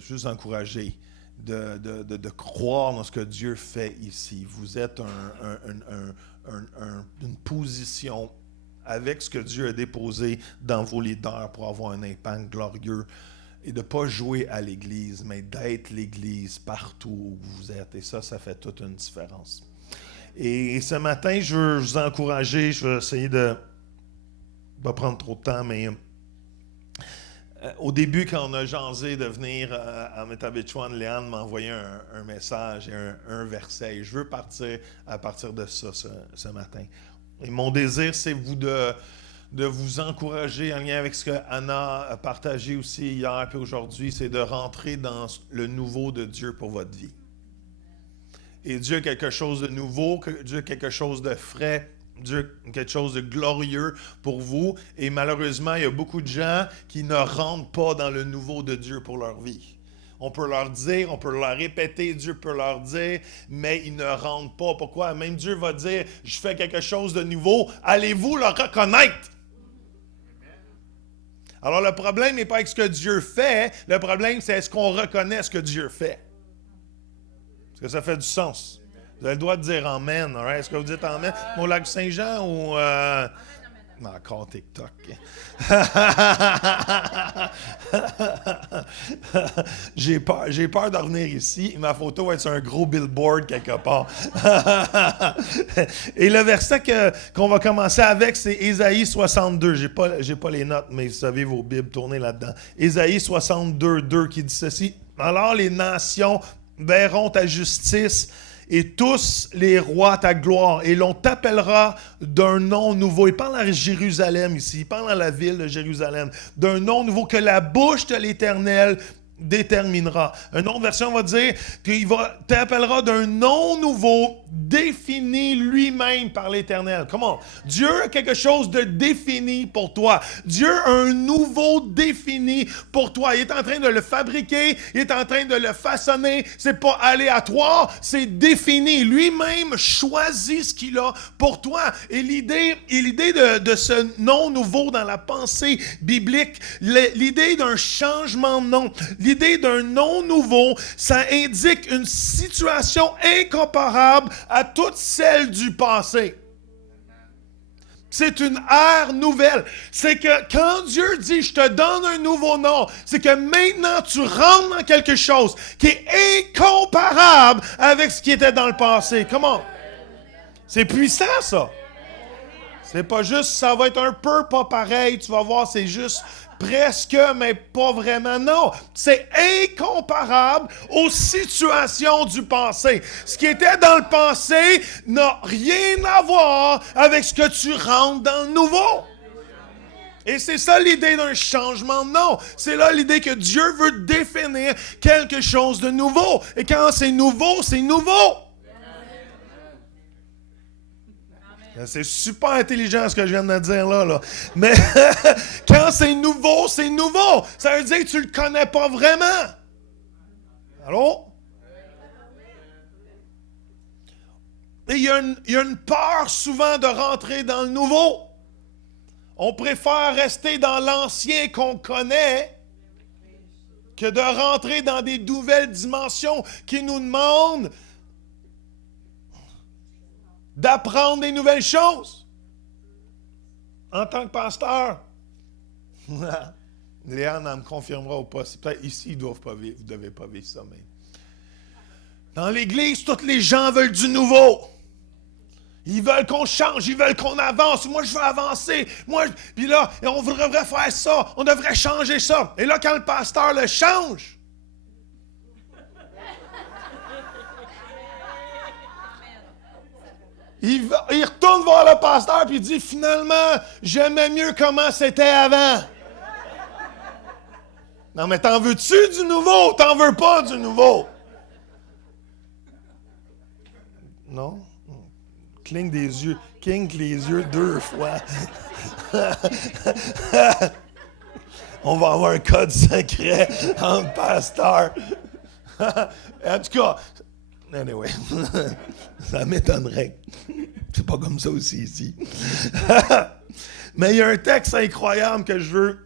juste encourager de croire dans ce que Dieu fait ici. Vous êtes une position avec ce que Dieu a déposé dans vos leaders pour avoir un impact glorieux et de ne pas jouer à l'Église, mais d'être l'Église partout où vous êtes. Et ça fait toute une différence. Et ce matin, je veux vous encourager, je vais essayer de ne pas prendre trop de temps, mais au début, quand on a jasé de venir à Métabetchouan, Léane m'a envoyé un message et un verset. Et je veux partir à partir de ça ce matin. Et mon désir, c'est de vous encourager en lien avec ce que Anna a partagé aussi hier et aujourd'hui, c'est de rentrer dans le nouveau de Dieu pour votre vie. Et Dieu a quelque chose de nouveau, Dieu a quelque chose de frais, Dieu a quelque chose de glorieux pour vous. Et malheureusement, il y a beaucoup de gens qui ne rentrent pas dans le nouveau de Dieu pour leur vie. On peut leur dire, on peut leur répéter, Dieu peut leur dire, mais ils ne rentrent pas. Pourquoi? Même Dieu va dire, je fais quelque chose de nouveau, allez-vous le reconnaître? Alors le problème n'est pas avec ce que Dieu fait, le problème c'est est-ce qu'on reconnaît ce que Dieu fait? Est-ce que ça fait du sens? Vous avez le droit de dire Amen. Right? Est-ce que vous dites Amen au lac Saint-Jean ou... Encore TikTok. J'ai peur de revenir ici. Ma photo va être sur un gros billboard quelque part. Et le verset qu'on va commencer avec, c'est Ésaïe 62. J'ai pas les notes, mais vous savez vos Bibles, tournez là-dedans. Ésaïe 62, 2 qui dit ceci. Alors les nations verront ta justice et tous les rois ta gloire, et l'on t'appellera d'un nom nouveau. Il parle à Jérusalem ici, il parle à la ville de Jérusalem, d'un nom nouveau que la bouche de l'Éternel déterminera. Une autre version va dire qu'il t'appellera d'un nom nouveau défini lui-même par l'Éternel. Comment? Dieu a quelque chose de défini pour toi. Dieu a un nouveau défini pour toi. Il est en train de le fabriquer, il est en train de le façonner. C'est pas aléatoire, c'est défini. Lui-même choisit ce qu'il a pour toi. Et l'idée de ce nom nouveau dans la pensée biblique, l'idée d'un changement de nom, l'idée d'un nom nouveau, ça indique une situation incomparable à toutes celles du passé. C'est une ère nouvelle. C'est que quand Dieu dit « Je te donne un nouveau nom », c'est que maintenant tu rentres dans quelque chose qui est incomparable avec ce qui était dans le passé. Comment? C'est puissant, ça. C'est pas juste, ça va être un peu pas pareil, tu vas voir, c'est juste presque, mais pas vraiment. Non, c'est incomparable aux situations du passé. Ce qui était dans le passé n'a rien à voir avec ce que tu rentres dans le nouveau. Et c'est ça l'idée d'un changement de nom. C'est là l'idée que Dieu veut définir quelque chose de nouveau. Et quand c'est nouveau, c'est nouveau. C'est super intelligent ce que je viens de dire là. Mais quand c'est nouveau, c'est nouveau. Ça veut dire que tu ne le connais pas vraiment. Allô? Et il y a une peur souvent de rentrer dans le nouveau. On préfère rester dans l'ancien qu'on connaît que de rentrer dans des nouvelles dimensions qui nous demandent d'apprendre des nouvelles choses. En tant que pasteur, Léane, elle me confirmera ou pas. C'est peut-être ici, vous ne devez pas vivre ça, mais dans l'Église, tous les gens veulent du nouveau. Ils veulent qu'on change, ils veulent qu'on avance. Moi, je veux avancer. Puis là, on devrait faire ça, on devrait changer ça. Et là, quand le pasteur le change, il retourne voir le pasteur et il dit, finalement, j'aimais mieux comment c'était avant. Non, mais t'en veux-tu du nouveau? T'en veux pas du nouveau? Non? Cligne les yeux 2 fois. On va avoir un code secret entre pasteurs. En tout cas, anyway, ça m'étonnerait. C'est pas comme ça aussi ici. Mais il y a un texte incroyable que je veux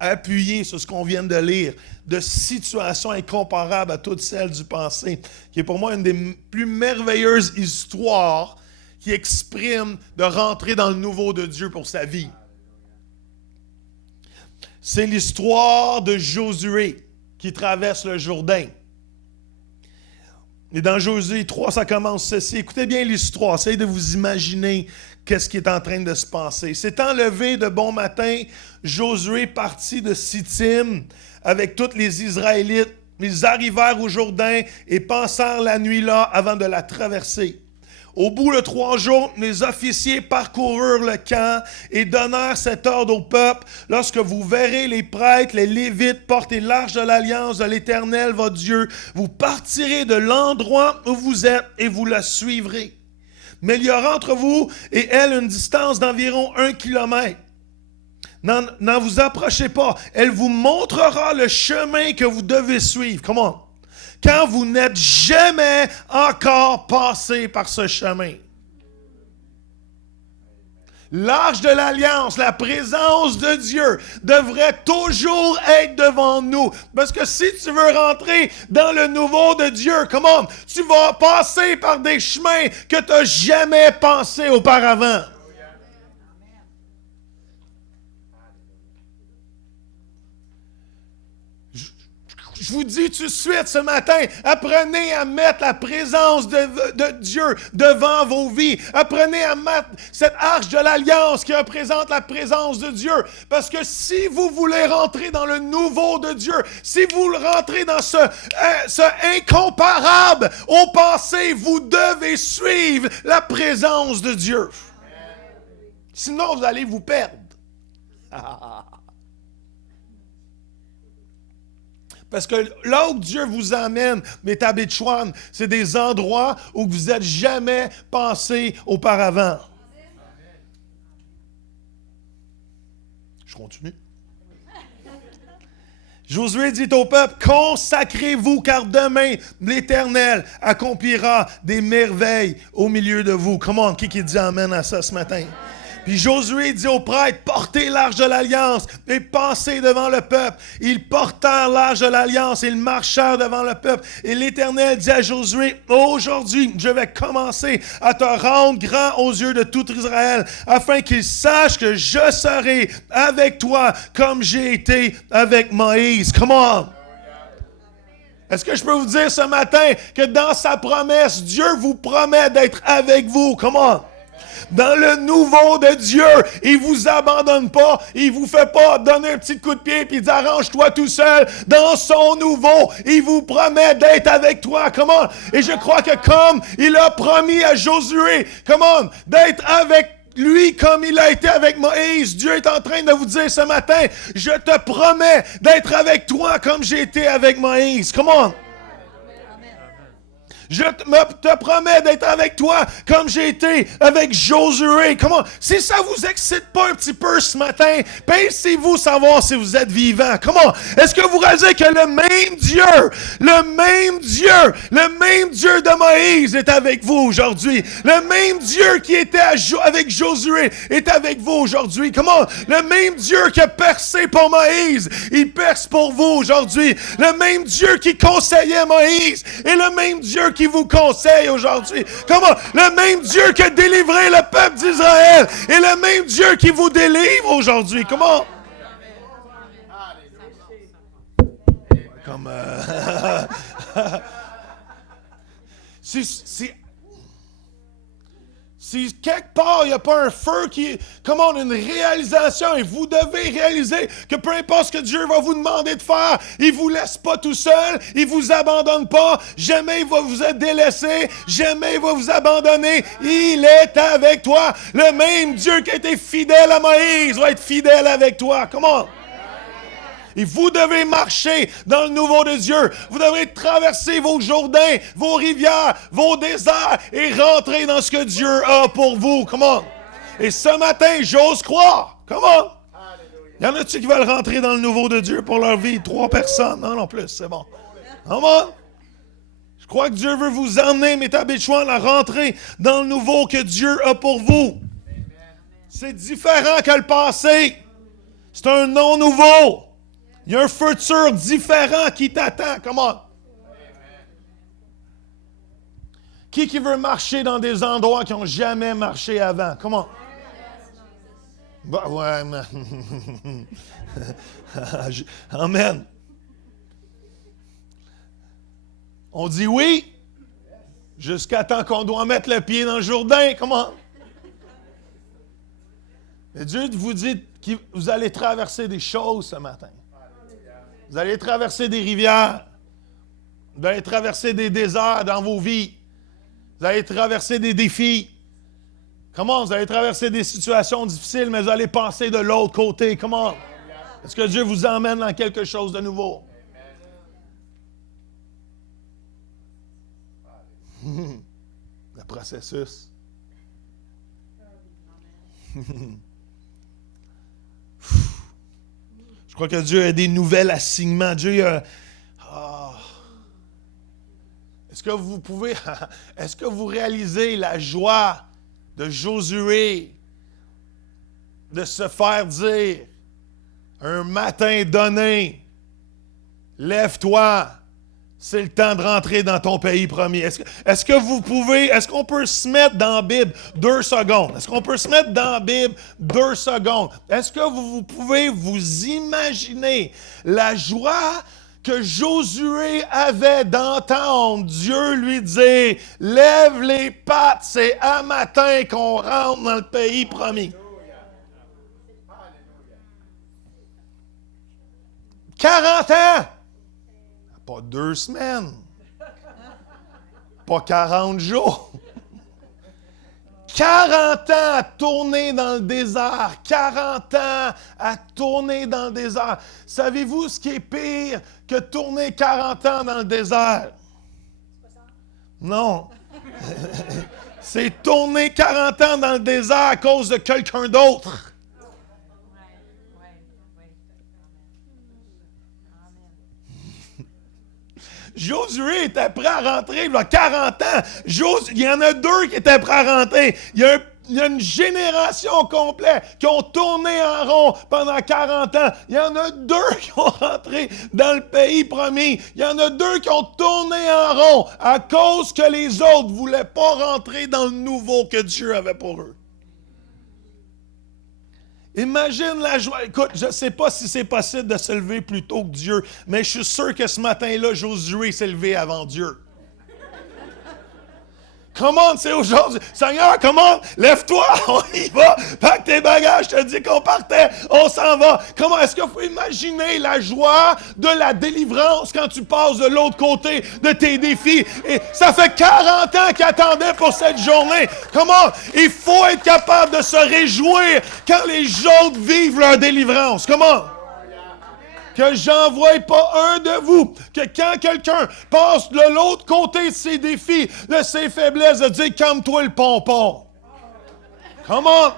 appuyer sur ce qu'on vient de lire de situations incomparables à toutes celles du passé, qui est pour moi une des plus merveilleuses histoires qui exprime de rentrer dans le nouveau de Dieu pour sa vie. C'est l'histoire de Josué qui traverse le Jourdain. Et dans Josué 3, ça commence ceci. Écoutez bien l'histoire. Essayez de vous imaginer qu'est-ce qui est en train de se passer. S'étant levé de bon matin, Josué partit de Sittim avec tous les Israélites. Ils arrivèrent au Jourdain et passèrent la nuit là avant de la traverser. Au bout de 3 jours, les officiers parcoururent le camp et donnèrent cet ordre au peuple. Lorsque vous verrez les prêtres, les Lévites porter l'arche de l'Alliance de l'Éternel, votre Dieu, vous partirez de l'endroit où vous êtes et vous la suivrez. Mais il y aura entre vous et elle une distance d'environ 1 kilomètre. N'en vous approchez pas. Elle vous montrera le chemin que vous devez suivre. Comment? Quand vous n'êtes jamais encore passé par ce chemin. L'arche de l'Alliance, la présence de Dieu, devrait toujours être devant nous. Parce que si tu veux rentrer dans le nouveau de Dieu, comment? Tu vas passer par des chemins que tu n'as jamais pensé auparavant. Je vous dis tout de suite ce matin, apprenez à mettre la présence de Dieu devant vos vies. Apprenez à mettre cette arche de l'Alliance qui représente la présence de Dieu. Parce que si vous voulez rentrer dans le nouveau de Dieu, si vous rentrez dans ce incomparable au passé, vous devez suivre la présence de Dieu. Sinon, vous allez vous perdre. Parce que là où Dieu vous amène, les Tabitchouan, c'est des endroits où vous n'êtes jamais pensé auparavant. Je continue. Josué dit au peuple, consacrez-vous, car demain, l'Éternel accomplira des merveilles au milieu de vous. Comment, qui dit amen à ça ce matin? Puis Josué dit aux prêtres, portez l'arche de l'Alliance et passez devant le peuple. Ils portèrent l'arche de l'Alliance et ils marchèrent devant le peuple. Et l'Éternel dit à Josué, aujourd'hui, je vais commencer à te rendre grand aux yeux de tout Israël, afin qu'ils sachent que je serai avec toi comme j'ai été avec Moïse. Come on! Est-ce que je peux vous dire ce matin que dans sa promesse, Dieu vous promet d'être avec vous? Come on! Dans le nouveau de Dieu, il ne vous abandonne pas, il ne vous fait pas donner un petit coup de pied et il dit arrange-toi tout seul. Dans son nouveau, il vous promet d'être avec toi. Comment? Et je crois que comme il a promis à Josué, comment? D'être avec lui comme il a été avec Moïse, Dieu est en train de vous dire ce matin, je te promets d'être avec toi comme j'ai été avec Moïse. Comment? Je te promets d'être avec toi comme j'ai été avec Josué. Comment? Si ça vous excite pas un petit peu ce matin, pensez-vous savoir si vous êtes vivant. Comment? Est-ce que vous réalisez que le même Dieu de Moïse est avec vous aujourd'hui? Le même Dieu qui était avec Josué est avec vous aujourd'hui. Comment? Le même Dieu qui a percé pour Moïse, il perce pour vous aujourd'hui. Le même Dieu qui conseillait Moïse et le même Dieu qui vous conseille aujourd'hui. Comment? Le même Dieu qui a délivré le peuple d'Israël et le même Dieu qui vous délivre aujourd'hui. Comment? Comme si quelque part, il n'y a pas un feu qui... Comment une réalisation, et vous devez réaliser que peu importe ce que Dieu va vous demander de faire, il ne vous laisse pas tout seul, il ne vous abandonne pas, jamais il va vous être délaissé, jamais il va vous abandonner, il est avec toi. Le même Dieu qui a été fidèle à Moïse va être fidèle avec toi. Comment? Et vous devez marcher dans le nouveau de Dieu. Vous devez traverser vos Jourdains, vos rivières, vos déserts et rentrer dans ce que Dieu a pour vous. Comment? Et ce matin, j'ose croire. Comment? Il y en a-tu qui veulent rentrer dans le nouveau de Dieu pour leur vie? 3 personnes. Non, plus, c'est bon. Comment? Je crois que Dieu veut vous emmener, mes Tabitchouan, à rentrer dans le nouveau que Dieu a pour vous. C'est différent que le passé. C'est un non nouveau. Il y a un futur différent qui t'attend. Comment? Qui veut marcher dans des endroits qui n'ont jamais marché avant? Comment? Bah, ouais, mais... Amen. On dit oui, jusqu'à temps qu'on doit mettre le pied dans le Jourdain. Comment? Mais Dieu vous dit que vous allez traverser des choses ce matin. Vous allez traverser des rivières. Vous allez traverser des déserts dans vos vies. Vous allez traverser des défis. Comment? Vous allez traverser des situations difficiles, mais vous allez passer de l'autre côté. Comment? Est-ce que Dieu vous emmène dans quelque chose de nouveau? Le processus. Je crois que Dieu a des nouvelles assignements. Dieu a... Est-ce que vous réalisez la joie de Josué de se faire dire un matin donné, lève-toi, c'est le temps de rentrer dans ton pays promis. Est-ce qu'on peut se mettre dans la Bible 2 secondes? Est-ce qu'on peut se mettre dans la Bible 2 secondes? Est-ce que vous pouvez vous imaginer la joie que Josué avait d'entendre Dieu lui dire « Lève les pattes, c'est à matin qu'on rentre dans le pays promis. » 40 ans! Pas 2 semaines. Pas 40 jours. 40 ans à tourner dans le désert. 40 ans à tourner dans le désert. Savez-vous ce qui est pire que tourner 40 ans dans le désert? Non. C'est tourner 40 ans dans le désert à cause de quelqu'un d'autre. Josué était prêt à rentrer il y a 40 ans. Il y en a 2 qui étaient prêts à rentrer. Il y a une génération complète qui ont tourné en rond pendant 40 ans. Il y en a 2 qui ont rentré dans le pays promis. Il y en a 2 qui ont tourné en rond à cause que les autres ne voulaient pas rentrer dans le nouveau que Dieu avait pour eux. Imagine la joie. Écoute, je ne sais pas si c'est possible de se lever plus tôt que Dieu, mais je suis sûr que ce matin-là, Josué s'est levé avant Dieu. Comment c'est aujourd'hui? Seigneur, comment? Lève-toi, on y va. Pack tes bagages, je te dis qu'on partait, on s'en va. Comment est-ce que vous pouvez imaginer la joie de la délivrance quand tu passes de l'autre côté de tes défis? Et ça fait 40 ans qu'ils attendaient pour cette journée. Comment? Il faut être capable de se réjouir quand les autres vivent leur délivrance. Comment? Que j'envoie pas un de vous, que quand quelqu'un passe de l'autre côté de ses défis, de ses faiblesses, de dire « calme-toi le pompon ». Comment?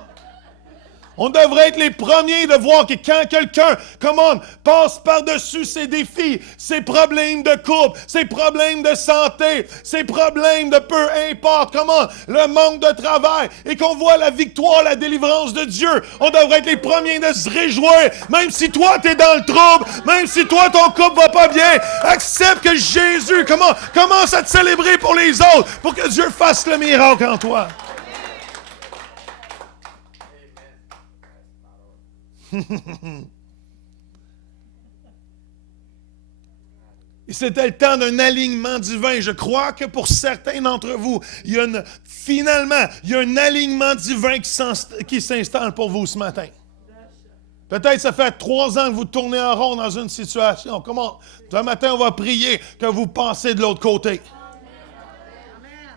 On devrait être les premiers de voir que quand quelqu'un, passe par-dessus ses défis, ses problèmes de couple, ses problèmes de santé, ses problèmes de peu importe, le manque de travail, et qu'on voit la victoire, la délivrance de Dieu, on devrait être les premiers de se réjouir, même si toi t'es dans le trouble, même si toi ton couple va pas bien, accepte que Jésus, commence à te célébrer pour les autres, pour que Dieu fasse le miracle en toi. Et c'était le temps d'un alignement divin. Je crois que pour certains d'entre vous, il y a un alignement divin qui s'installe pour vous ce matin. Peut-être ça fait 3 ans que vous tournez en rond dans une situation. Ce matin, on va prier que vous passez de l'autre côté.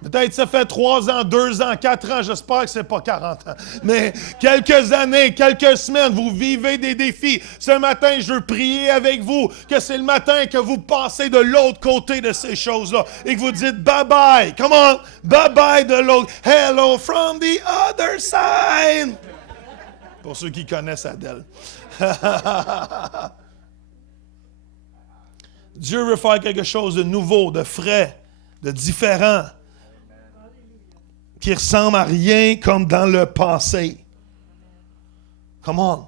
Peut-être ça fait 3 ans, 2 ans, 4 ans, j'espère que ce n'est pas 40 ans. Mais quelques années, quelques semaines, vous vivez des défis. Ce matin, je veux prier avec vous que c'est le matin que vous passez de l'autre côté de ces choses-là et que vous dites bye-bye. Come on, bye-bye de l'autre. Hello from the other side. Pour ceux qui connaissent Adèle. Dieu veut faire quelque chose de nouveau, de frais, de différent, qui ressemble à rien comme dans le passé. Come on.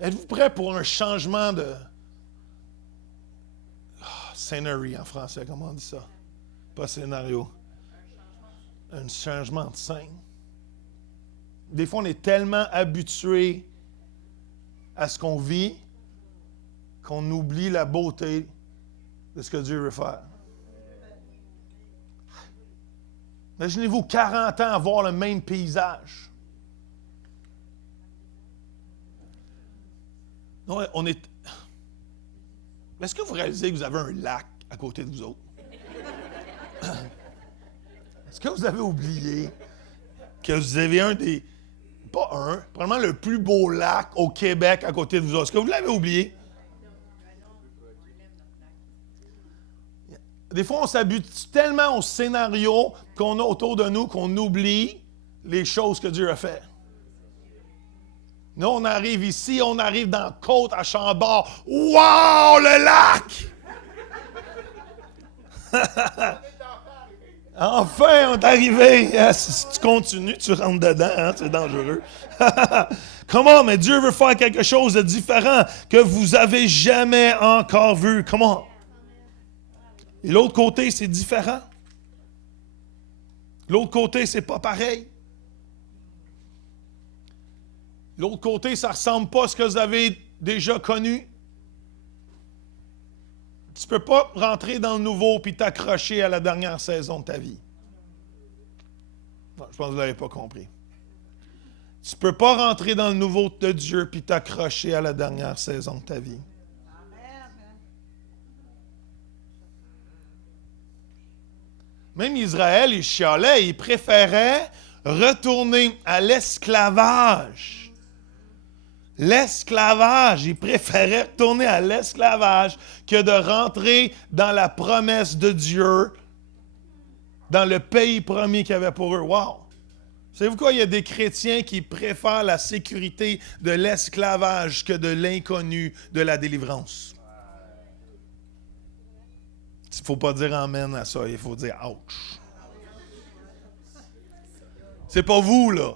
Êtes-vous prêts pour un changement de... scenery en français, comment on dit ça? Pas scénario. Un changement de scène. Des fois, on est tellement habitué à ce qu'on vit qu'on oublie la beauté de ce que Dieu veut faire. Imaginez-vous 40 ans avoir le même paysage. Non, on est... Est-ce que vous réalisez que vous avez un lac à côté de vous autres? Est-ce que vous avez oublié que vous avez un des... Pas un, probablement le plus beau lac au Québec à côté de vous autres. Est-ce que vous l'avez oublié? Des fois, on s'habitue tellement au scénario qu'on a autour de nous qu'on oublie les choses que Dieu a fait. Nous, on arrive ici, on arrive dans la côte à Chambord. Wow, le lac! Enfin, on est arrivé. Si tu continues, tu rentres dedans, hein, c'est dangereux. Comment? Mais Dieu veut faire quelque chose de différent que vous avez jamais encore vu. Comment? Et l'autre côté, c'est différent. L'autre côté, c'est pas pareil. L'autre côté, ça ne ressemble pas à ce que vous avez déjà connu. Tu ne peux pas rentrer dans le nouveau et t'accrocher à la dernière saison de ta vie. Non, je pense que vous ne l'avez pas compris. Tu ne peux pas rentrer dans le nouveau de Dieu et t'accrocher à la dernière saison de ta vie. Même Israël, il chialait, il préférait retourner à l'esclavage. L'esclavage, il préférait retourner à l'esclavage que de rentrer dans la promesse de Dieu, dans le pays promis qu'il y avait pour eux. Wow! Savez-vous quoi? Il y a des chrétiens qui préfèrent la sécurité de l'esclavage que de l'inconnu de la délivrance. Il ne faut pas dire amen à ça, il faut dire ouch. C'est pas vous, là.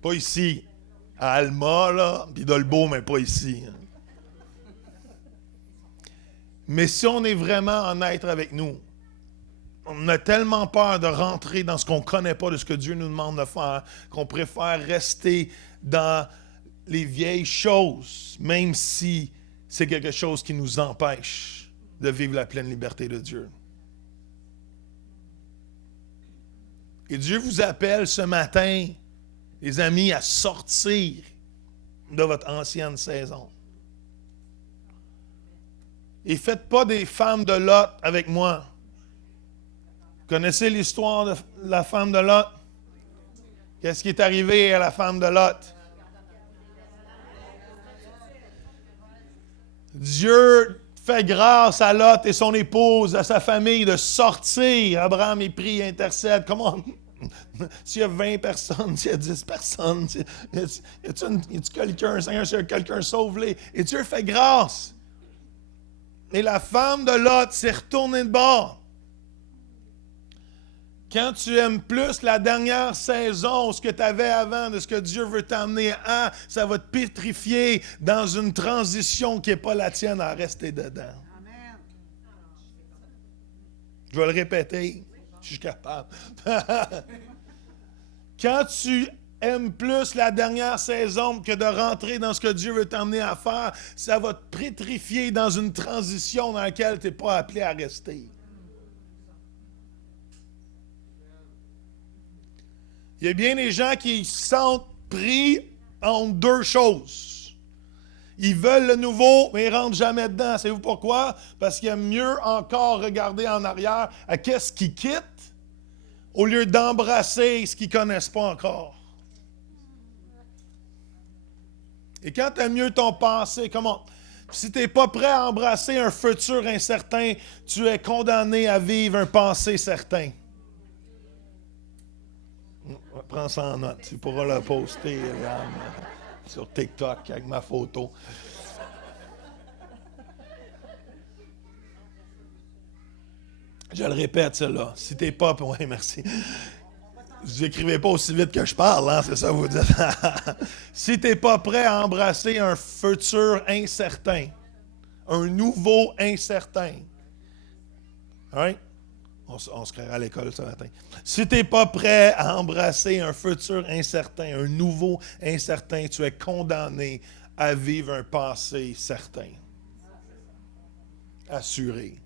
Pas ici. À Alma, là, puis Dolbeau, mais pas ici. Mais si on est vraiment honnête avec nous, on a tellement peur de rentrer dans ce qu'on ne connaît pas, de ce que Dieu nous demande de faire, qu'on préfère rester dans les vieilles choses, même si c'est quelque chose qui nous empêche de vivre la pleine liberté de Dieu. Et Dieu vous appelle ce matin, les amis, à sortir de votre ancienne saison. Et faites pas des femmes de Lot avec moi. Vous connaissez l'histoire de la femme de Lot? Qu'est-ce qui est arrivé à la femme de Lot? Dieu fait grâce à Lot et son épouse, à sa famille, de sortir. Abraham est pris, intercède. Comment? S'il y a 20 personnes, s'il y a 10 personnes, y a-tu quelqu'un, Seigneur, s'il y a quelqu'un, sauve-les. Et Dieu fait grâce. Et la femme de Lot s'est retournée de bord. Quand tu aimes plus la dernière saison, ce que tu avais avant de ce que Dieu veut t'emmener à, ça va te pétrifier dans une transition qui n'est pas la tienne à rester dedans. Amen. Je vais le répéter. Je suis capable. Quand tu aimes plus la dernière saison que de rentrer dans ce que Dieu veut t'emmener à faire, ça va te pétrifier dans une transition dans laquelle tu n'es pas appelé à rester. Il y a bien des gens qui se sentent pris entre deux choses. Ils veulent le nouveau, mais ils ne rentrent jamais dedans. Savez-vous pourquoi? Parce qu'il y a mieux encore regarder en arrière à qu'est-ce qu'ils quittent au lieu d'embrasser ce qu'ils ne connaissent pas encore. Et quand tu as mieux ton passé, comment? Si tu n'es pas prêt à embrasser un futur incertain, tu es condamné à vivre un passé certain. Prends ça en note. Tu pourras le poster sur TikTok avec ma photo. Je le répète, celle-là. Si t'es pas... Oui, merci. Vous écrivez pas aussi vite que je parle, hein? C'est ça que vous dites. Si tu n'es pas prêt à embrasser un futur incertain, un nouveau incertain, right? On se créera à l'école ce matin. Si tu n'es pas prêt à embrasser un futur incertain, un nouveau incertain, tu es condamné à vivre un passé certain. Assuré.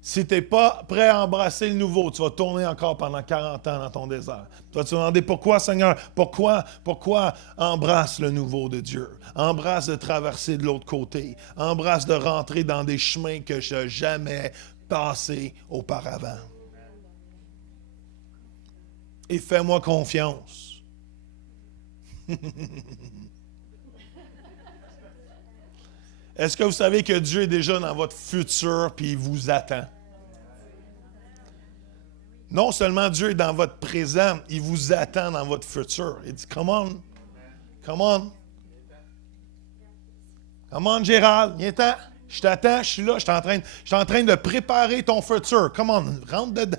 Si tu n'es pas prêt à embrasser le nouveau, tu vas tourner encore pendant 40 ans dans ton désert. Tu vas te demander pourquoi, Seigneur, pourquoi embrasse le nouveau de Dieu? Embrasse de traverser de l'autre côté. Embrasse de rentrer dans des chemins que je n'ai jamais passés auparavant. Et fais-moi confiance. Est-ce que vous savez que Dieu est déjà dans votre futur puis il vous attend? Non seulement Dieu est dans votre présent, il vous attend dans votre futur. Il dit, come on, come on. Come on, Gérald, viens-t'en. Je t'attends, je suis là, je suis en train de préparer ton futur. Come on, rentre dedans.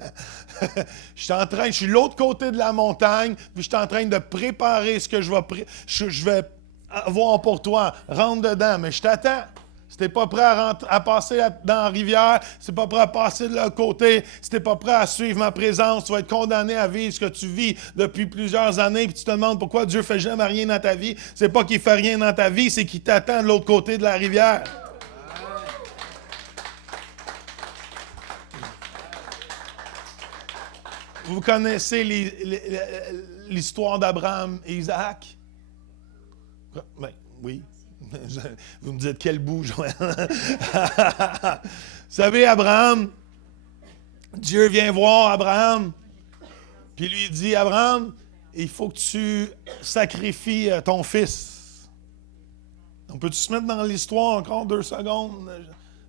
Je suis de l'autre côté de la montagne, puis je suis en train de préparer ce que je vais avoir pour toi. Rentre dedans, mais je t'attends. Si tu n'es pas prêt à passer dans la rivière, si tu n'es pas prêt à passer de l'autre côté, si tu n'es pas prêt à suivre ma présence, tu vas être condamné à vivre ce que tu vis depuis plusieurs années, puis tu te demandes pourquoi Dieu ne fait jamais rien dans ta vie. C'est pas qu'il ne fait rien dans ta vie, c'est qu'il t'attend de l'autre côté de la rivière. Vous connaissez l'histoire d'Abraham et Isaac? Ben, oui. Vous me dites quel bout, Joël? Vous savez, Abraham, Dieu vient voir Abraham, puis lui dit, Abraham, il faut que tu sacrifies ton fils. On peut-tu se mettre dans l'histoire encore 2 secondes?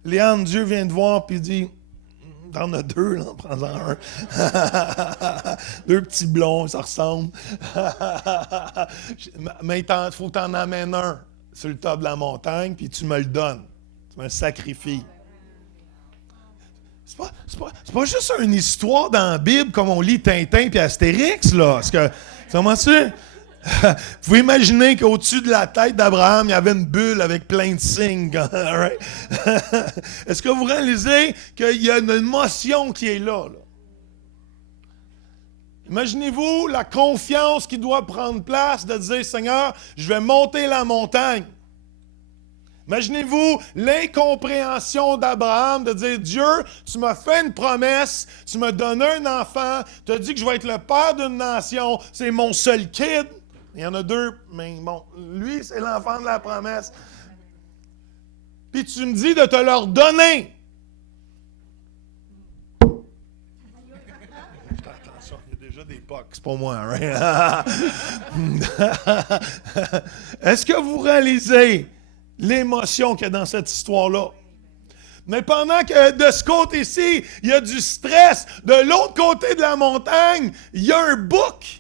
Léane, Dieu vient te voir, puis dit, t'en as 2, là, prends-en un. 2 petits blonds, ça ressemble. Mais il faut que t'en amènes un sur le top de la montagne, puis tu me le donnes. Tu me le sacrifies. C'est pas juste une histoire dans la Bible comme on lit Tintin et Astérix, là. Parce que, comment ça? Vous pouvez imaginer qu'au-dessus de la tête d'Abraham, il y avait une bulle avec plein de signes. Right? Est-ce que vous réalisez qu'il y a une émotion qui est là? Imaginez-vous la confiance qui doit prendre place de dire, Seigneur, je vais monter la montagne. Imaginez-vous l'incompréhension d'Abraham de dire, Dieu, tu m'as fait une promesse, tu m'as donné un enfant, tu as dit que je vais être le père d'une nation, c'est mon seul kid. Il y en a 2, mais bon, lui, c'est l'enfant de la promesse. Puis tu me dis de te leur donner. Attention, il y a déjà des pocs, c'est pas moi, right? Est-ce que vous réalisez l'émotion qu'il y a dans cette histoire-là? Mais pendant que de ce côté-ci, il y a du stress, de l'autre côté de la montagne, il y a un bouc.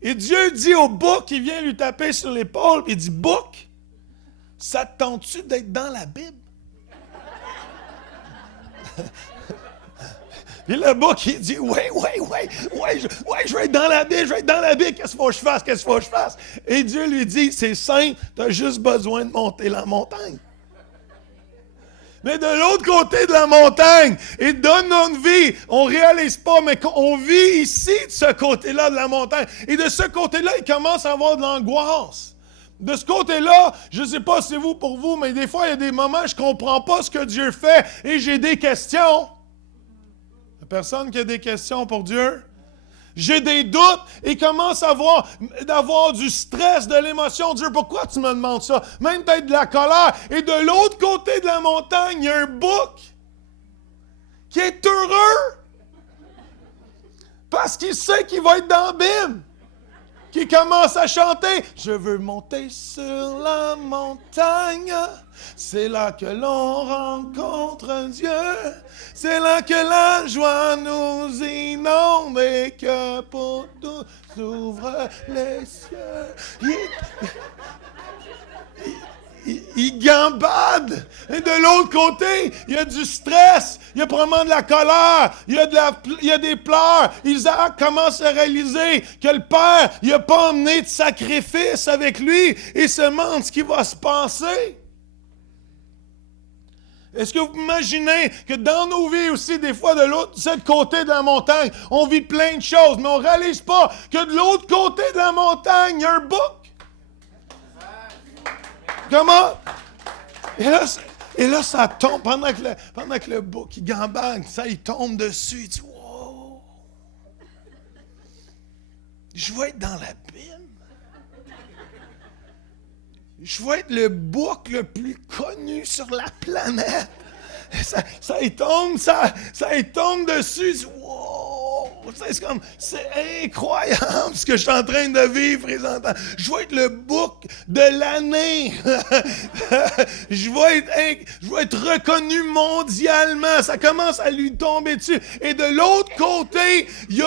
Et Dieu dit au bouc qui vient lui taper sur l'épaule, il dit, bouc, ça te tente-tu d'être dans la Bible? Et le bouc, il dit, oui, je vais être dans la Bible, qu'est-ce qu'il faut que je fasse? Et Dieu lui dit, c'est simple, tu as juste besoin de monter la montagne. Mais de l'autre côté de la montagne, et dans notre vie, on ne réalise pas, mais on vit ici, de ce côté-là de la montagne. Et de ce côté-là, il commence à avoir de l'angoisse. De ce côté-là, je ne sais pas si c'est vous pour vous, mais des fois, il y a des moments où je ne comprends pas ce que Dieu fait et j'ai des questions. Il n'y a personne qui a des questions pour Dieu? J'ai des doutes et commence à d'avoir du stress, de l'émotion. Dieu, pourquoi tu me demandes ça? Même peut-être de la colère. Et de l'autre côté de la montagne, il y a un bouc qui est heureux parce qu'il sait qu'il va être dans la Bible. Qui commence à chanter « Je veux monter sur la montagne, c'est là que l'on rencontre Dieu, c'est là que la joie nous inonde et que pour tout s'ouvrent les cieux. » il gambade. Et de l'autre côté, il y a du stress, il y a probablement de la colère, il y a des pleurs. Isaac commence à réaliser que le père, il n'a pas emmené de sacrifice avec lui et se demande ce qui va se passer. Est-ce que vous imaginez que dans nos vies aussi, des fois, de l'autre côté de la montagne, on vit plein de choses, mais on ne réalise pas que de l'autre côté de la montagne, il y a un bouc. Comment? Et là, ça tombe, pendant que le bouc, il gambagne, ça, il tombe dessus, il dit, wow! Je vais être dans l'abîme. Je vais être le bouc le plus connu sur la planète. Ça y tombe dessus. Wow! C'est incroyable ce que je suis en train de vivre présentement. Je vais être le bouc de l'année. je vais être reconnu mondialement. Ça commence à lui tomber dessus. Et de l'autre côté, il y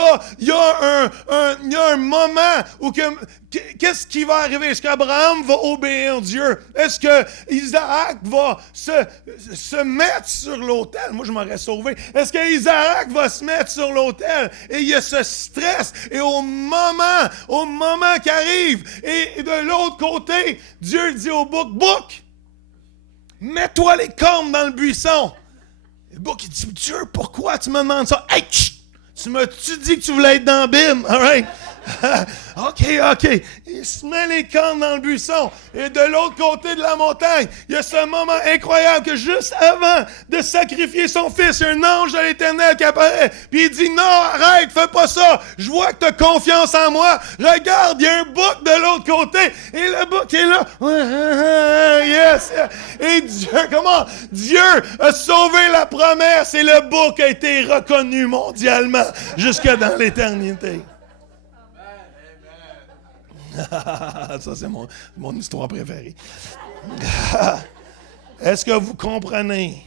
a un moment où qu'est-ce qui va arriver? Est-ce qu'Abraham va obéir Dieu? Est-ce que Isaac va se mettre sur l'autel? Moi, je m'aurais sauvé. Est-ce que Isaac va se mettre sur l'autel? Et il y a ce stress. Et au moment qui arrive, et de l'autre côté, Dieu dit au bouc, bouc, mets-toi les cornes dans le buisson. Et le bouc, il dit, Dieu, pourquoi tu me demandes ça? Hey, chut! Tu m'as-tu dit que tu voulais être dans Bim? All right? OK. Il se met les cornes dans le buisson. Et de l'autre côté de la montagne, il y a ce moment incroyable que juste avant de sacrifier son fils, il y a un ange de l'Éternel qui apparaît. Puis il dit, non, arrête, fais pas ça. Je vois que tu as confiance en moi. Regarde, il y a un bouc de l'autre côté. Et le bouc est là. Yes. Et Dieu a sauvé la promesse et le bouc a été reconnu mondialement jusque dans l'éternité. Ça, c'est mon histoire préférée. Est-ce que vous comprenez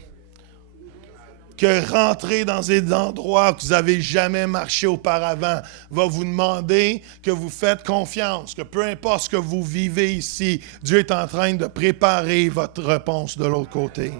que rentrer dans des endroits que vous n'avez jamais marché auparavant va vous demander que vous faites confiance, que peu importe ce que vous vivez ici, Dieu est en train de préparer votre réponse de l'autre côté.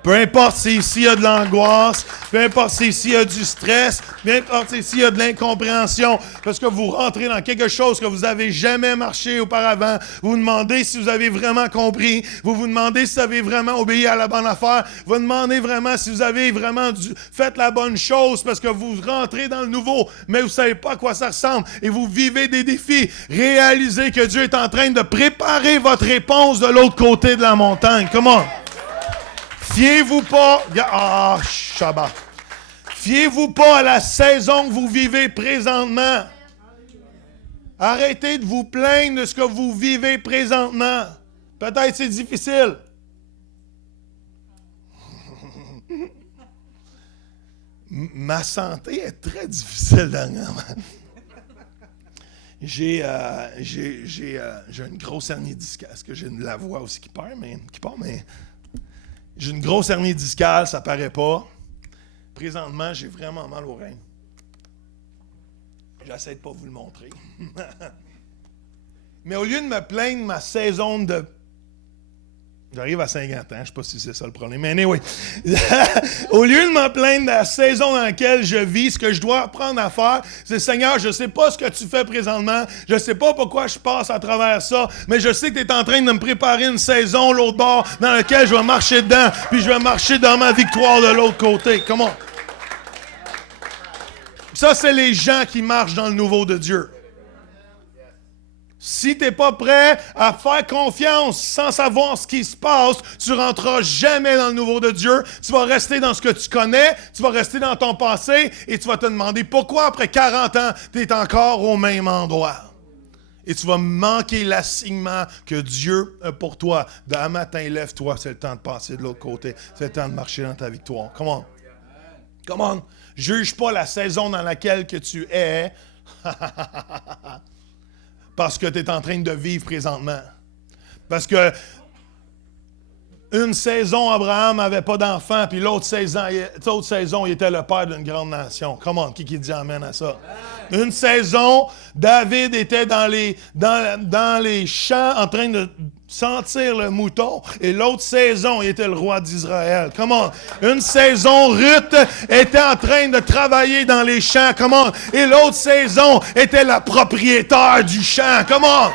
Peu importe si ici il y a de l'angoisse, peu importe si ici il y a du stress, peu importe si ici il y a de l'incompréhension, parce que vous rentrez dans quelque chose que vous n'avez jamais marché auparavant, vous vous demandez si vous avez vraiment compris, vous vous demandez si vous avez vraiment obéi à la bonne affaire, vous vous demandez vraiment si vous avez vraiment fait la bonne chose, parce que vous rentrez dans le nouveau, mais vous ne savez pas à quoi ça ressemble, et vous vivez des défis. Réalisez que Dieu est en train de préparer votre réponse de l'autre côté de la montagne. Comment? Fiez-vous pas, Shabbat. Fiez-vous pas à la saison que vous vivez présentement. Arrêtez de vous plaindre de ce que vous vivez présentement. Peut-être c'est difficile. Ma santé est très difficile dernièrement. J'ai une grosse hernie discale. Est-ce que j'ai la voix aussi qui part, mais j'ai une grosse hernie discale, ça paraît pas. Présentement, j'ai vraiment mal aux reins. J'essaie de pas vous le montrer. Mais au lieu de me plaindre de ma saison de... J'arrive à 50 ans, je ne sais pas si c'est ça le problème, mais anyway. Au lieu de me plaindre de la saison dans laquelle je vis, ce que je dois apprendre à faire, c'est Seigneur, je ne sais pas ce que tu fais présentement, je ne sais pas pourquoi je passe à travers ça, mais je sais que tu es en train de me préparer une saison, l'autre bord, dans laquelle je vais marcher dedans, puis je vais marcher dans ma victoire de l'autre côté. Comment? Ça, c'est les gens qui marchent dans le nouveau de Dieu. Si tu n'es pas prêt à faire confiance sans savoir ce qui se passe, tu ne rentreras jamais dans le nouveau de Dieu. Tu vas rester dans ce que tu connais, tu vas rester dans ton passé et tu vas te demander pourquoi après 40 ans, tu es encore au même endroit. Et tu vas manquer l'assignement que Dieu a pour toi. Demain matin, lève-toi, c'est le temps de passer de l'autre côté. C'est le temps de marcher dans ta victoire. Come on. Come on. Juge pas la saison dans laquelle que tu es. Parce que tu es en train de vivre présentement. Parce que Une saison, Abraham n'avait pas d'enfant, puis l'autre saison, il était le père d'une grande nation. Comment? Qui dit amen à ça? Une saison, David était dans les champs en train de sentir le mouton, et l'autre saison, il était le roi d'Israël. Comment? Une saison, Ruth était en train de travailler dans les champs. Comment? Et l'autre saison, était la propriétaire du champ. Comment?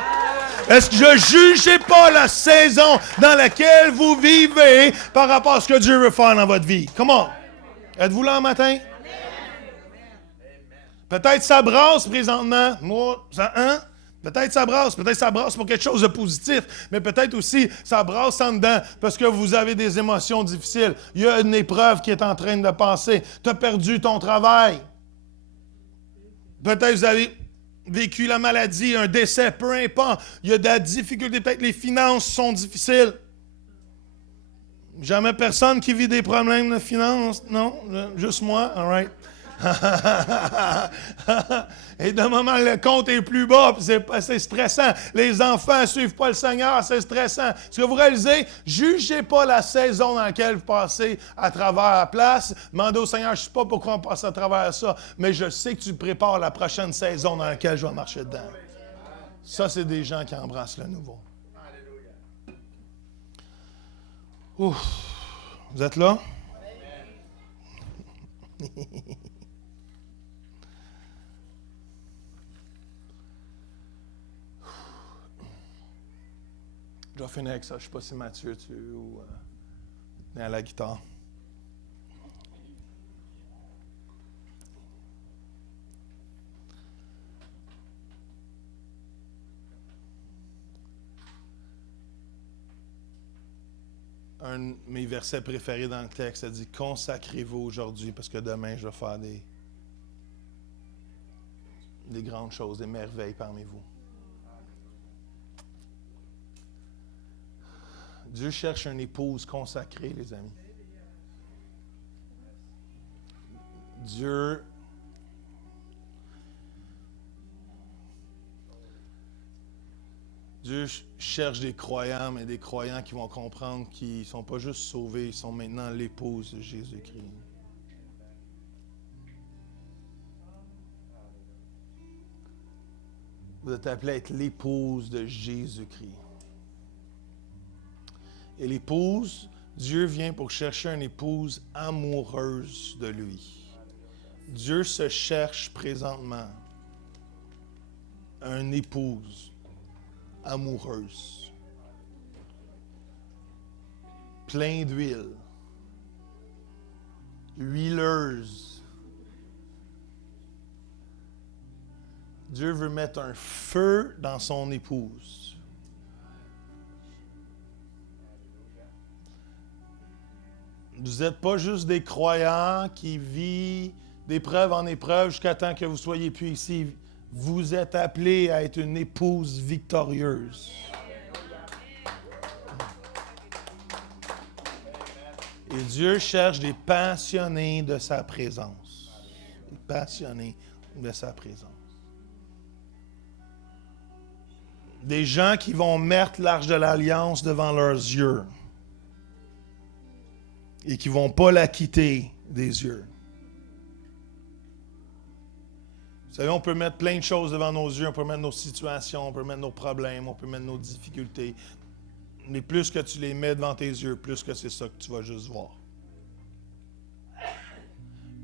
Est-ce que je ne jugeais pas la saison dans laquelle vous vivez par rapport à ce que Dieu veut faire dans votre vie? Comment? Êtes-vous là un matin? Peut-être ça brasse présentement. Moi, ça, hein? Peut-être ça brasse pour quelque chose de positif, mais peut-être aussi ça brasse en dedans parce que vous avez des émotions difficiles. Il y a une épreuve qui est en train de passer. Tu as perdu ton travail. Peut-être vous avez vécu la maladie, un décès, peu importe. Il y a de la difficulté. Peut-être les finances sont difficiles. Jamais personne qui vit des problèmes de finances. Non, juste moi. All right. Et de moment, le compte est plus bas, puis c'est stressant. Les enfants ne suivent pas le Seigneur, c'est stressant. Ce que vous réalisez, jugez pas la saison dans laquelle vous passez à travers la place. Demandez au Seigneur, je ne sais pas pourquoi on passe à travers ça, mais je sais que tu prépares la prochaine saison dans laquelle je vais marcher dedans. Ça, c'est des gens qui embrassent le nouveau. Ouf. Vous êtes là? Je vais finir avec ça. Je ne sais pas si Mathieu, tu ou à la guitare. Un de mes versets préférés dans le texte, ça dit « Consacrez-vous aujourd'hui parce que demain, je vais faire des grandes choses, des merveilles parmi vous. » Dieu cherche une épouse consacrée, les amis. Dieu cherche des croyants, mais des croyants qui vont comprendre qu'ils ne sont pas juste sauvés, ils sont maintenant l'épouse de Jésus-Christ. Vous êtes appelés à être l'épouse de Jésus-Christ. Et l'épouse, Dieu vient pour chercher une épouse amoureuse de lui. Dieu se cherche présentement une épouse amoureuse, plein d'huile, huileuse. Dieu veut mettre un feu dans son épouse. Vous n'êtes pas juste des croyants qui vivent d'épreuve en épreuve jusqu'à temps que vous soyez plus ici. Vous êtes appelés à être une épouse victorieuse. Et Dieu cherche des passionnés de sa présence. Des passionnés de sa présence. Des gens qui vont mettre l'arche de l'Alliance devant leurs yeux. Et qui ne vont pas la quitter des yeux. Vous savez, on peut mettre plein de choses devant nos yeux, on peut mettre nos situations, on peut mettre nos problèmes, on peut mettre nos difficultés. Mais plus que tu les mets devant tes yeux, plus que c'est ça que tu vas juste voir.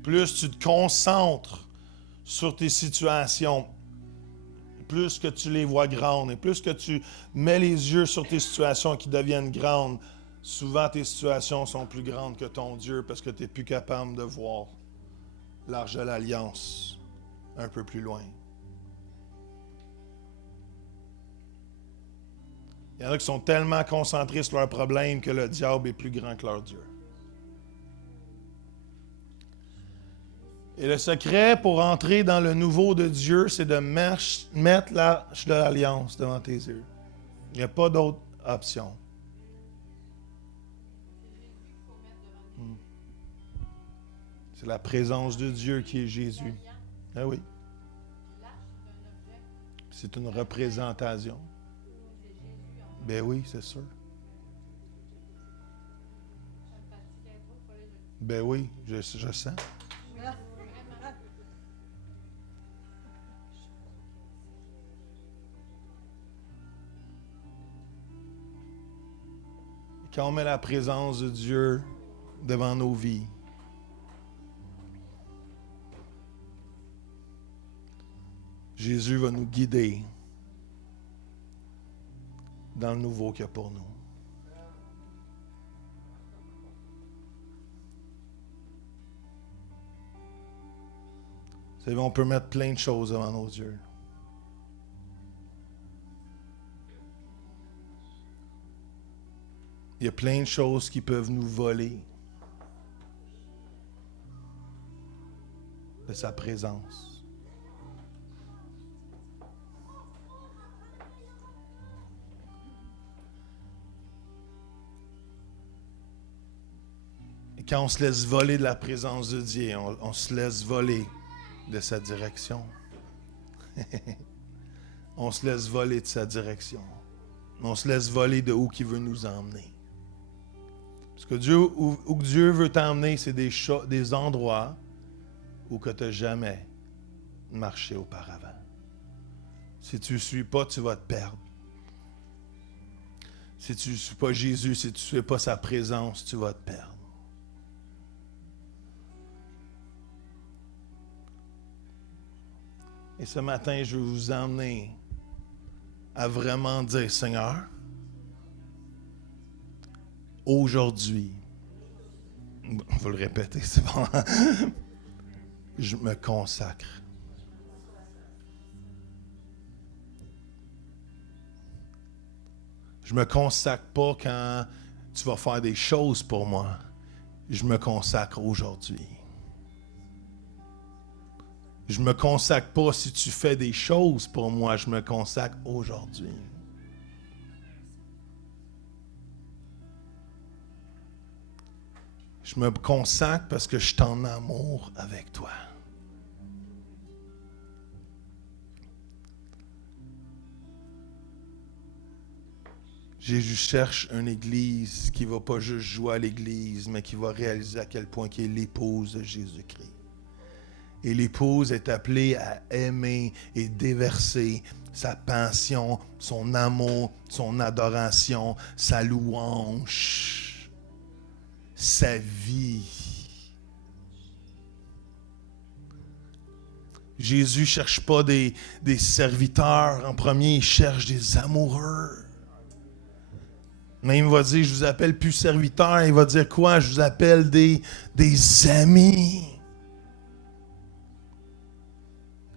Plus tu te concentres sur tes situations, plus que tu les vois grandes, et plus que tu mets les yeux sur tes situations qui deviennent grandes, souvent tes situations sont plus grandes que ton Dieu parce que tu n'es plus capable de voir l'arche de l'Alliance un peu plus loin. Il y en a qui sont tellement concentrés sur leurs problèmes que le diable est plus grand que leur Dieu. Et le secret pour entrer dans le nouveau de Dieu, c'est de mettre l'arche de l'Alliance devant tes yeux. Il n'y a pas d'autre option. C'est la présence de Dieu qui est Jésus. Ah oui. C'est une représentation. Ben oui, c'est sûr. Ben oui, je sens. Quand on met la présence de Dieu devant nos vies, Jésus va nous guider dans le nouveau qu'il y a pour nous. Vous savez, on peut mettre plein de choses devant nos yeux. Il y a plein de choses qui peuvent nous voler de sa présence. Et quand on se laisse voler de la présence de Dieu, on se laisse voler de sa direction. On se laisse voler de sa direction. On se laisse voler de où il veut nous emmener. Parce que Dieu, où Dieu veut t'emmener, c'est des endroits où tu n'as jamais marché auparavant. Si tu ne suis pas, tu vas te perdre. Si tu ne suis pas Jésus, si tu ne suis pas sa présence, tu vas te perdre. Et ce matin, je vais vous emmener à vraiment dire, Seigneur, aujourd'hui, on va le répéter, c'est bon, je me consacre. Je me consacre pas quand tu vas faire des choses pour moi. Je me consacre aujourd'hui. Je me consacre pas si tu fais des choses pour moi. Je me consacre aujourd'hui. Je me consacre parce que je suis en amour avec toi. Jésus cherche une église qui ne va pas juste jouer à l'église, mais qui va réaliser à quel point il est l'épouse de Jésus-Christ. Et l'épouse est appelée à aimer et déverser sa passion, son amour, son adoration, sa louange, sa vie. Jésus ne cherche pas des serviteurs en premier, il cherche des amoureux. Mais il va dire, je vous appelle plus serviteurs, il va dire quoi? Je vous appelle des amis.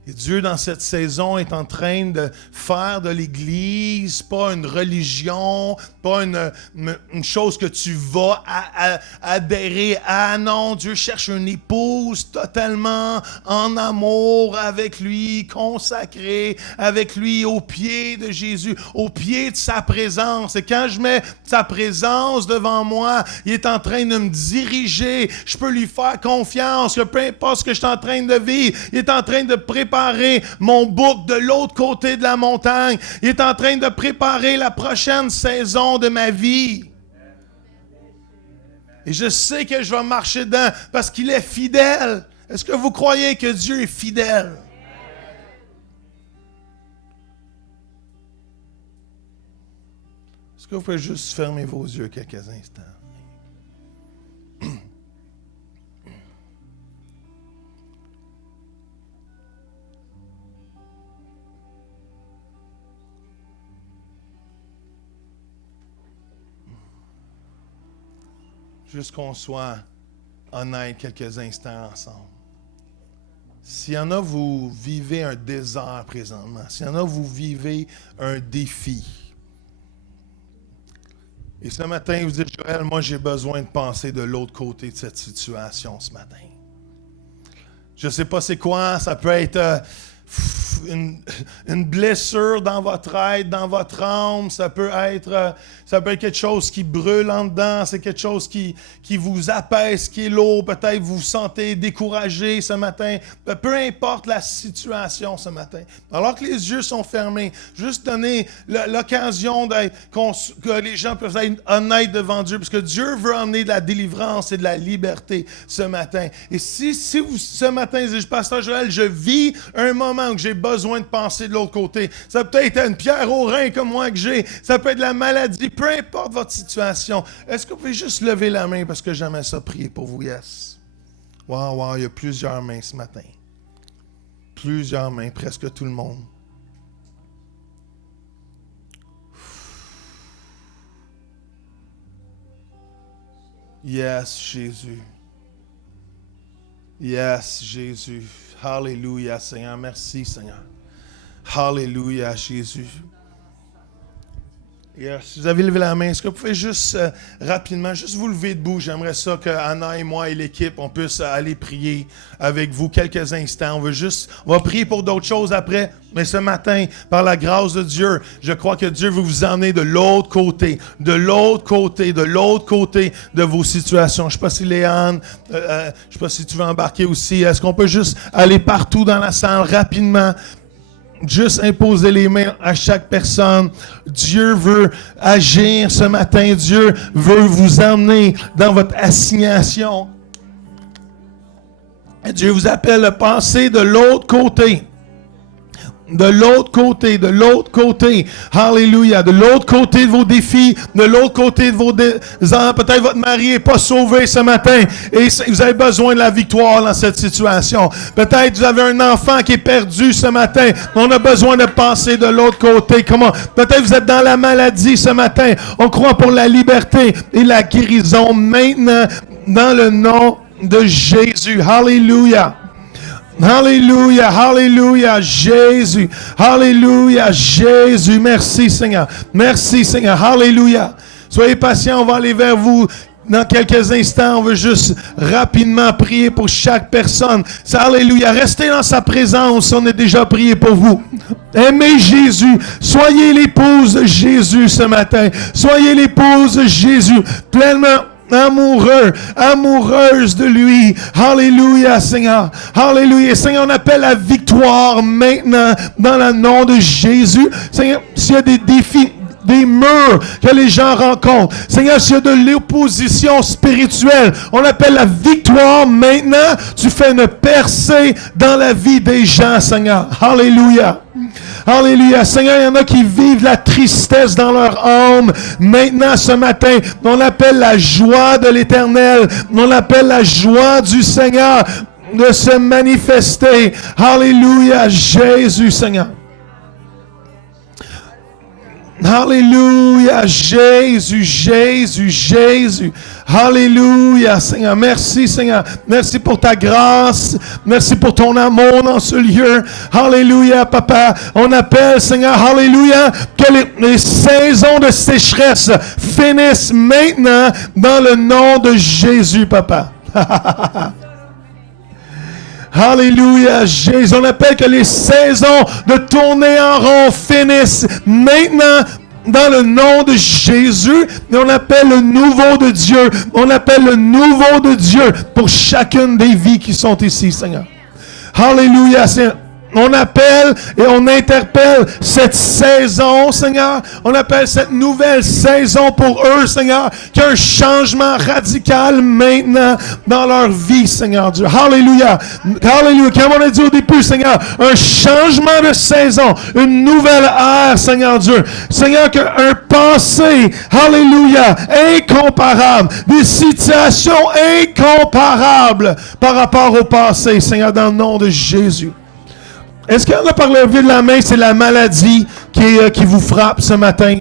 Et Dieu, dans cette saison, est en train de faire de l'Église, pas une religion, pas une chose que tu vas adhérer à. Non, Dieu cherche une épouse totalement en amour avec lui, consacrée avec lui, au pied de Jésus, au pied de sa présence. Et quand je mets sa présence devant moi, il est en train de me diriger. Je peux lui faire confiance, que peu importe ce que je suis en train de vivre, il est en train de préparer mon bouc de l'autre côté de la montagne. Il est en train de préparer la prochaine saison de ma vie. Et je sais que je vais marcher dedans parce qu'il est fidèle. Est-ce que vous croyez que Dieu est fidèle? Est-ce que vous pouvez juste fermer vos yeux quelques instants? Juste qu'on soit honnête quelques instants ensemble. S'il y en a, vous vivez un désert présentement. S'il y en a, vous vivez un défi. Et ce matin, vous dites, Joël, moi j'ai besoin de penser de l'autre côté de cette situation ce matin. Je ne sais pas c'est quoi, ça peut être une blessure dans votre être, dans votre âme. Ça peut être quelque chose qui brûle en dedans. C'est quelque chose qui vous apaise, qui est lourd. Peut-être vous vous sentez découragé ce matin. Peu importe la situation ce matin. Alors que les yeux sont fermés, juste donner l'occasion que les gens peuvent être honnêtes devant Dieu, parce que Dieu veut emmener de la délivrance et de la liberté ce matin. Et si vous, ce matin, dites, Pasteur Joël, je vis un moment où j'ai besoin de penser de l'autre côté. Ça peut être une pierre au rein comme moi que j'ai. Ça peut être la maladie. Peu importe votre situation. Est-ce que vous pouvez juste lever la main parce que j'aimerais ça prier pour vous? Yes. Wow, il y a plusieurs mains ce matin. Plusieurs mains, presque tout le monde. Yes, Jésus. Yes, Jésus. Alléluia, Seigneur. Merci, Seigneur. Alléluia, Jésus. Yes. Si vous avez levé la main, est-ce que vous pouvez juste rapidement, juste vous lever debout? J'aimerais ça que Anna et moi et l'équipe, on puisse aller prier avec vous quelques instants. On va prier pour d'autres choses après, mais ce matin, par la grâce de Dieu, je crois que Dieu veut vous emmener de l'autre côté de vos situations. Je ne sais pas si Léane, je ne sais pas si tu veux embarquer aussi. Est-ce qu'on peut juste aller partout dans la salle rapidement? Juste imposer les mains à chaque personne. Dieu veut agir ce matin. Dieu veut vous emmener dans votre assignation. Dieu vous appelle à passer de l'autre côté. De l'autre côté, alléluia, de l'autre côté de vos défis, de l'autre côté de vos peut-être votre mari n'est pas sauvé ce matin et vous avez besoin de la victoire dans cette situation. Peut-être vous avez un enfant qui est perdu ce matin, on a besoin de passer de l'autre côté. Comment? Peut-être vous êtes dans la maladie ce matin, on croit pour la liberté et la guérison maintenant dans le nom de Jésus. Alléluia. Alléluia, alléluia, Jésus. Alléluia, Jésus. Merci, Seigneur. Merci, Seigneur. Alléluia. Soyez patients, on va aller vers vous dans quelques instants. On veut juste rapidement prier pour chaque personne. Alléluia. Restez dans sa présence. On a déjà prié pour vous. Aimez Jésus. Soyez l'épouse de Jésus ce matin. Soyez l'épouse de Jésus. Pleinement amoureuse de lui. Alléluia, Seigneur. Alléluia. Seigneur, on appelle la victoire maintenant dans le nom de Jésus. Seigneur, s'il y a des défis, des murs que les gens rencontrent. Seigneur, s'il y a de l'opposition spirituelle, on appelle la victoire maintenant. Tu fais une percée dans la vie des gens, Seigneur. Alléluia. Alléluia. Seigneur, il y en a qui vivent la tristesse dans leur âme. Maintenant, ce matin, on appelle la joie de l'Éternel. On appelle la joie du Seigneur de se manifester. Alléluia, Jésus, Seigneur. Alléluia, Jésus, Jésus, Jésus. Alléluia, Seigneur. Merci, Seigneur. Merci pour ta grâce. Merci pour ton amour dans ce lieu. Alléluia, Papa. On appelle, Seigneur, alléluia, que les saisons de sécheresse finissent maintenant dans le nom de Jésus, Papa. Alléluia, Jésus. On appelle que les saisons de tourner en rond finissent maintenant dans le nom de Jésus. Et on appelle le nouveau de Dieu. On appelle le nouveau de Dieu pour chacune des vies qui sont ici, Seigneur. Alléluia, Seigneur. On appelle et on interpelle cette saison, Seigneur. On appelle cette nouvelle saison pour eux, Seigneur. Qu'il y a un changement radical maintenant dans leur vie, Seigneur Dieu. Alléluia. Alléluia. Comme on a dit au début, Seigneur, un changement de saison, une nouvelle ère, Seigneur Dieu. Seigneur, qu'un passé, alléluia, incomparable, des situations incomparables par rapport au passé, Seigneur, dans le nom de Jésus. Est-ce qu'il y en a par le lever de la main, c'est la maladie qui vous frappe ce matin?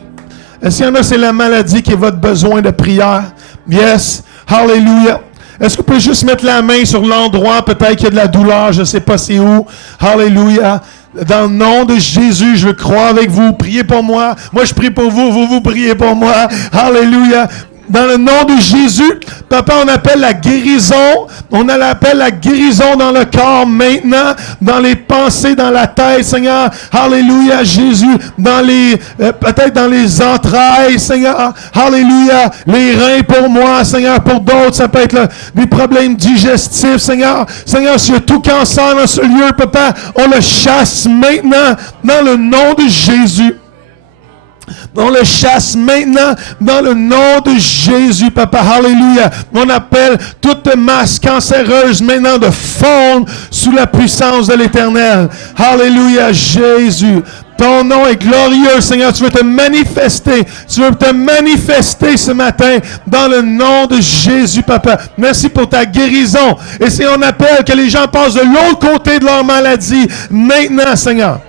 Est-ce qu'il y en a, c'est la maladie qui est votre besoin de prière? Yes. Hallelujah. Est-ce que vous pouvez juste mettre la main sur l'endroit, peut-être qu'il y a de la douleur, je ne sais pas c'est où. Hallelujah. Dans le nom de Jésus, je crois avec vous. Priez pour moi. Moi, je prie pour vous. Vous priez pour moi. Hallelujah. Dans le nom de Jésus, Papa, on appelle la guérison. On appelle la guérison dans le corps maintenant, dans les pensées, dans la tête, Seigneur. Alléluia, Jésus. Dans les, peut-être dans les entrailles, Seigneur. Alléluia. Les reins pour moi, Seigneur. Pour d'autres, ça peut être des problèmes digestifs, Seigneur. Seigneur, s'il y a tout cancer dans ce lieu, Papa, on le chasse maintenant dans le nom de Jésus. On le chasse maintenant dans le nom de Jésus, Papa. Alléluia. On appelle toute masse cancéreuse maintenant de fondre sous la puissance de l'Éternel. Alléluia, Jésus. Ton nom est glorieux, Seigneur. Tu veux te manifester. Tu veux te manifester ce matin dans le nom de Jésus, Papa. Merci pour ta guérison. Et si on appelle que les gens passent de l'autre côté de leur maladie, maintenant, Seigneur.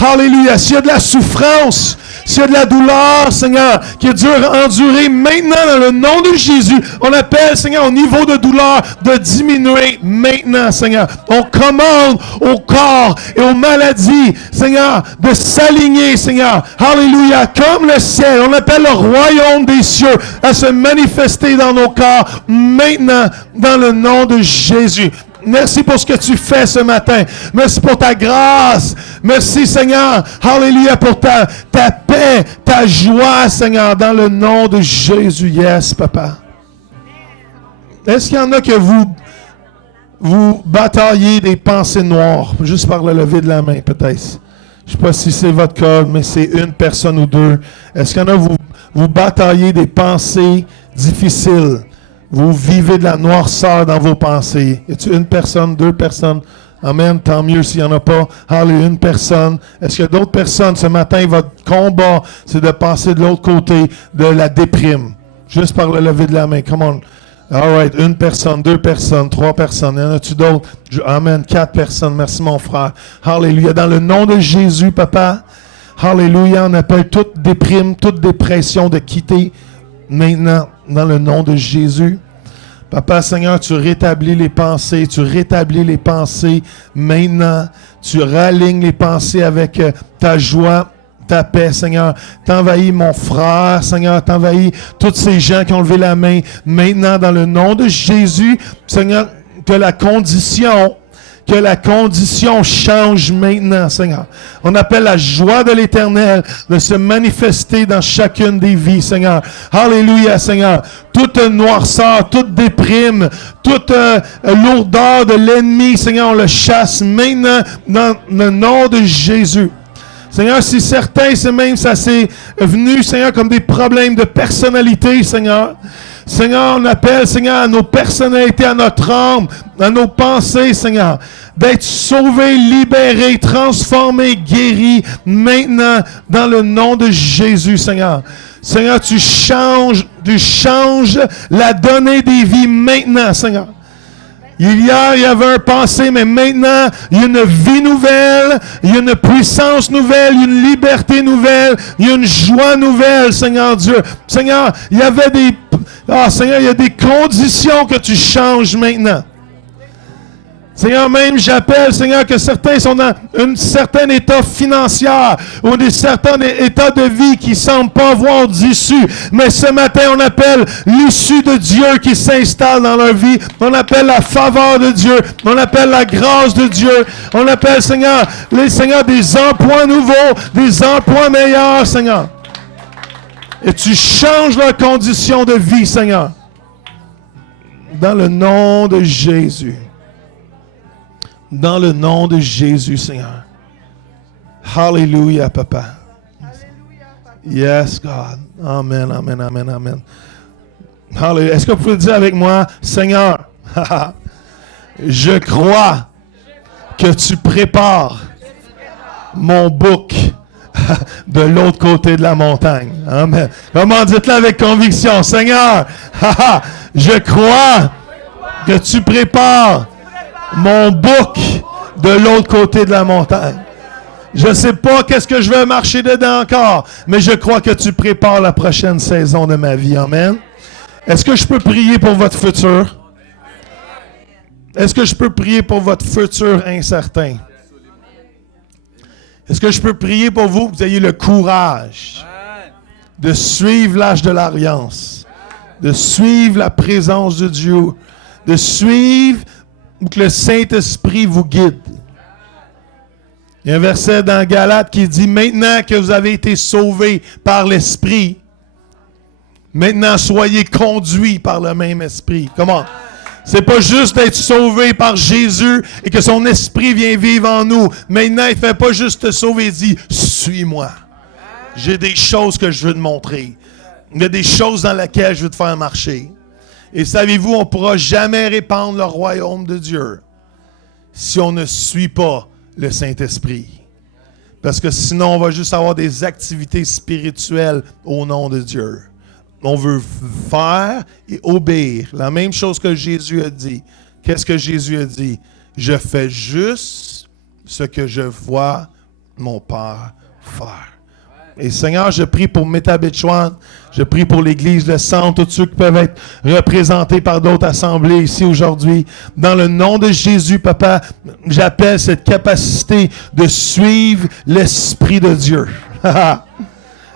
Alléluia. S'il y a de la souffrance, s'il y a de la douleur, Seigneur, qui est dure à endurer, maintenant, dans le nom de Jésus, on appelle, Seigneur, au niveau de douleur, de diminuer maintenant, Seigneur. On commande au corps et aux maladies, Seigneur, de s'aligner, Seigneur. Alléluia. Comme le ciel, on appelle le royaume des cieux à se manifester dans nos corps, maintenant, dans le nom de Jésus. Merci pour ce que tu fais ce matin. Merci pour ta grâce. Merci, Seigneur. Alléluia, pour ta paix, ta joie, Seigneur, dans le nom de Jésus. Yes, Papa. Est-ce qu'il y en a que vous bataillez des pensées noires? Juste par le lever de la main, peut-être. Je ne sais pas si c'est votre cas, mais c'est une personne ou deux. Est-ce qu'il y en a vous bataillez des pensées difficiles? Vous vivez de la noirceur dans vos pensées. Y a-t-il une personne, deux personnes? Amen. Tant mieux s'il n'y en a pas. Allez, une personne. Est-ce qu'il y a d'autres personnes ce matin? Votre combat, c'est de passer de l'autre côté de la déprime. Juste par le lever de la main. Come on. All right. Une personne, deux personnes, trois personnes. Y en a-tu d'autres? Amen. 4 personnes. Merci, mon frère. Alléluia. Dans le nom de Jésus, Papa. Alléluia. On appelle toute déprime, toute dépression de quitter maintenant, dans le nom de Jésus. Papa, Seigneur, tu rétablis les pensées, maintenant. Tu ralignes les pensées avec ta joie, ta paix, Seigneur. T'envahis mon frère, Seigneur, t'envahis tous ces gens qui ont levé la main. Maintenant, dans le nom de Jésus, Seigneur, que la condition change maintenant, Seigneur. On appelle la joie de l'Éternel de se manifester dans chacune des vies, Seigneur. Alléluia, Seigneur. Toute noirceur, toute déprime, toute lourdeur de l'ennemi, Seigneur, on le chasse maintenant dans le nom de Jésus. Seigneur, si certains, c'est même ça s'est venu, Seigneur, comme des problèmes de personnalité, Seigneur. Seigneur, on appelle, Seigneur, à nos personnalités, à notre âme, à nos pensées, Seigneur, d'être sauvés, libérés, transformés, guéris, maintenant, dans le nom de Jésus, Seigneur. Seigneur, tu changes la donnée des vies maintenant, Seigneur. Hier, il y avait un passé, mais maintenant, il y a une vie nouvelle, il y a une puissance nouvelle, il y a une liberté nouvelle, il y a une joie nouvelle, Seigneur Dieu. Seigneur, il y avait Seigneur, il y a des conditions que tu changes maintenant. Seigneur, même j'appelle, Seigneur, que certains sont dans un certain état financier ou des certains états de vie qui ne semblent pas avoir d'issue. Mais ce matin, on appelle l'issue de Dieu qui s'installe dans leur vie. On appelle la faveur de Dieu. On appelle la grâce de Dieu. On appelle, Seigneur, des emplois nouveaux, des emplois meilleurs, Seigneur. Et tu changes leurs conditions de vie, Seigneur. Dans le nom de Jésus. Dans le nom de Jésus, Seigneur. Hallelujah, Papa. Yes, God. Amen, amen, amen, amen. Hallelujah. Est-ce que vous pouvez dire avec moi, Seigneur, je crois que tu prépares mon bouc de l'autre côté de la montagne. Amen. Comment dites-le avec conviction, Seigneur, je crois que tu prépares mon bouc de l'autre côté de la montagne. Je ne sais pas qu'est-ce que je vais marcher dedans encore, mais je crois que tu prépares la prochaine saison de ma vie. Amen. Est-ce que je peux prier pour votre futur? Est-ce que je peux prier pour votre futur incertain? Est-ce que je peux prier pour vous que vous ayez le courage de suivre l'âge de l'alliance de suivre la présence de Dieu, de suivre ou que le Saint-Esprit vous guide. Il y a un verset dans Galates qui dit « Maintenant que vous avez été sauvés par l'Esprit, maintenant soyez conduits par le même Esprit. » Comment? C'est pas juste d'être sauvé par Jésus et que son Esprit vient vivre en nous. Maintenant, il ne fait pas juste te sauver, il dit « Suis-moi. J'ai des choses que je veux te montrer. Il y a des choses dans lesquelles je veux te faire marcher. » Et savez-vous, on ne pourra jamais répandre le royaume de Dieu si on ne suit pas le Saint-Esprit. Parce que sinon, on va juste avoir des activités spirituelles au nom de Dieu. On veut faire et obéir. La même chose que Jésus a dit. Qu'est-ce que Jésus a dit? Je fais juste ce que je vois mon Père faire. Et Seigneur, je prie pour Métabetchouan, je prie pour l'Église, le centre, tous ceux qui peuvent être représentés par d'autres assemblées ici aujourd'hui. Dans le nom de Jésus, Papa, j'appelle cette capacité de suivre l'Esprit de Dieu.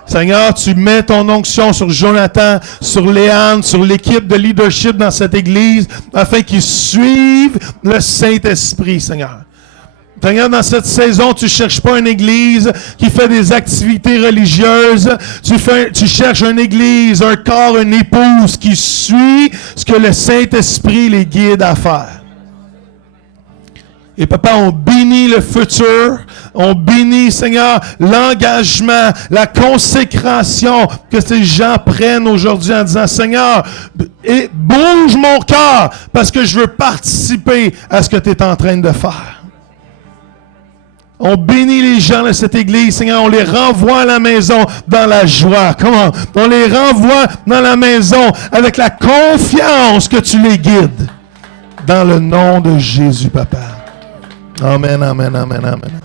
Seigneur, tu mets ton onction sur Jonathan, sur Léane, sur l'équipe de leadership dans cette Église, afin qu'ils suivent le Saint-Esprit, Seigneur. Seigneur, dans cette saison, tu ne cherches pas une église qui fait des activités religieuses. Tu cherches une église, un corps, une épouse qui suit ce que le Saint-Esprit les guide à faire. Et Papa, on bénit le futur. On bénit, Seigneur, l'engagement, la consécration que ces gens prennent aujourd'hui en disant, Seigneur, bouge mon cœur parce que je veux participer à ce que tu es en train de faire. On bénit les gens de cette église, Seigneur. On les renvoie à la maison dans la joie. Comment? On les renvoie dans la maison avec la confiance que tu les guides. Dans le nom de Jésus, Papa. Amen, amen, amen, amen.